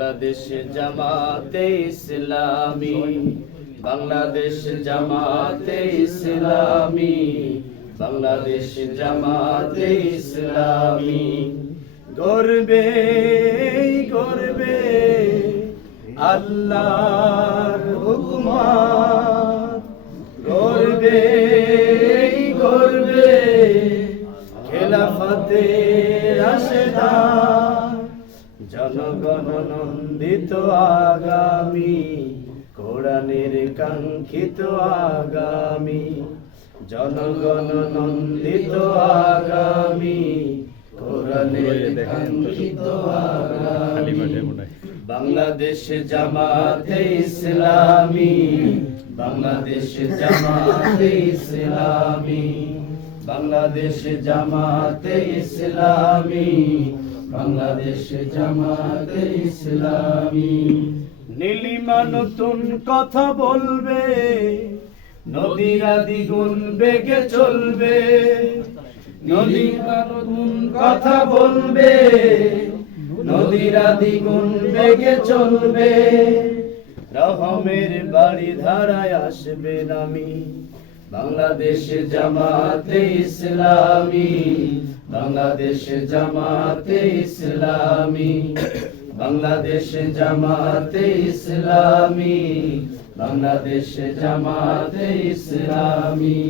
বাংলাদেশ জামাতে ইসলামী, বাংলাদেশ জামাতে ইসলামী, বাংলাদেশ জামাতে ইসলামী। গর্বে গর্বে আল্লাহর হুকুমত, গর্বে গর্বে খেলাফতে রাশেদার, জনগণ নন্দিত আগামী, কোরআনের কাঙ্ক্ষিত আগামী, জনগণ নন্দিত আগামী, কোরআনের কাঙ্ক্ষিত আগামী। বাংলাদেশ জামাতে ইসলামী, বাংলাদেশ জামাতে ইসলামী, বাংলাদেশ জামাতে ইসলামী, বাংলাদেশ জামাতে ইসলামী। নীলিমা নতুন কথা বলবে, নদীরা দ্বিগুণ বেগে চলবে, নদীরা নতুন কথা বলবে, নদীরা দ্বিগুণ বেগে চলবে। রহমের বাড়ি ধারায় আসবে নামি, বাংলাদেশ জামাতে ইসলামী, বাংলাদেশ জামাতে ইসলামী, বাংলাদেশ জামাতে ইসলামী, বাংলাদেশ জামাতে ইসলামী।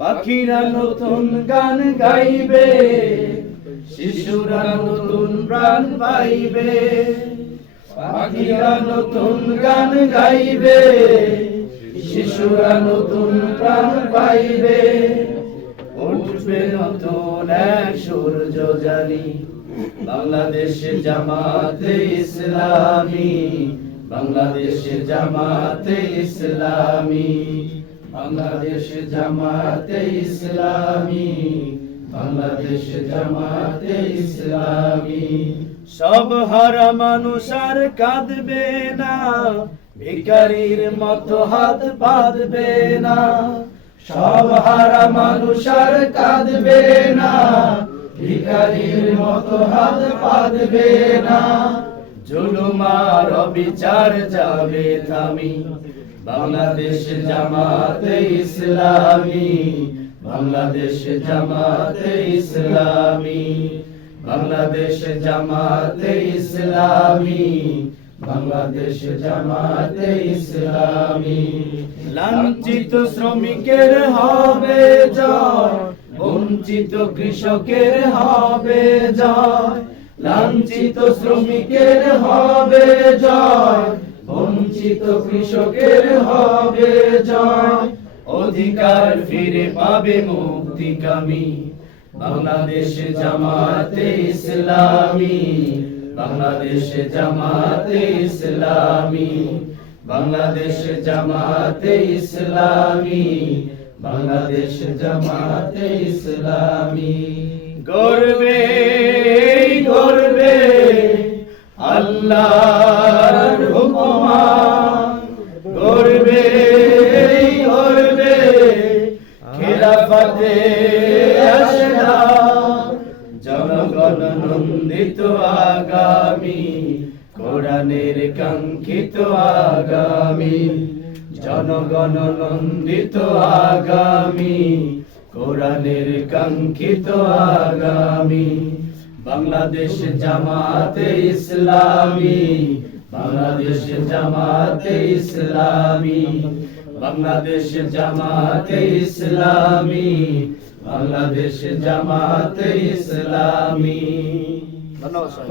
পাখিরা নতুন গান গাইবে, শিশুরা নতুন প্রাণ পাইবে, পাখিরা নতুন গান গাইবে, শিশুরা নতুন প্রাণ পাইবে। উঠবে নতুন এক সূর্য জানি, বাংলাদেশ জামাতে ইসলামী, বাংলাদেশ জামাতে ইসলামী, বাংলাদেশ জামাতে ইসলামী, বাংলাদেশ জামাতে ইসলামী। সব হারা মানুষ আর কাঁদবে না, ভিখারির মতো হাত বাঁধবে না। সব হারা মানুষ আর কাঁদবে না, ভিখারির মতো হাত বাঁধবে না। জুলুম আর অবিচার যাবে থামি, বাংলাদেশ জামাতে ইসলামী, বাংলাদেশ জামাতে ইসলামী, বাংলাদেশ জামাতে ইসলামী, বাংলাদেশ জামাতে ইসলামী। লাঞ্ছিত শ্রমিকের হবে জয়, বঞ্চিত কৃষকের হবে জয়। লাঞ্ছিত শ্রমিকের হবে জয়, বঞ্চিত কৃষকের হবে জয়। অধিকার ফিরে পাবে মুক্তিকামী, বাংলাদেশ জামাতে ইসলামী, বাংলাদেশ জামাতে ইসলামী, বাংলাদেশ জামাতে ইসলামী, বাংলাদেশ জামাতে ইসলামী। গর্বে গর্বে আল্লাহর হুকুমত, গর্বে গর্বে খেলাফতে রাশেদার, জনগণ নন্দিত আগামী, কোরআনের কাঙ্ক্ষিত আগামী, জনগণ নন্দিত আগামী, কোরআনের কাঙ্ক্ষিত আগামী। বাংলাদেশ জামাতে ইসলামী, বাংলাদেশ জামাতে ইসলামী, বাংলাদেশ জামাতে ইসলামী, বাংলাদেশ জামাতে ইসলামী। ধন্যবাদ।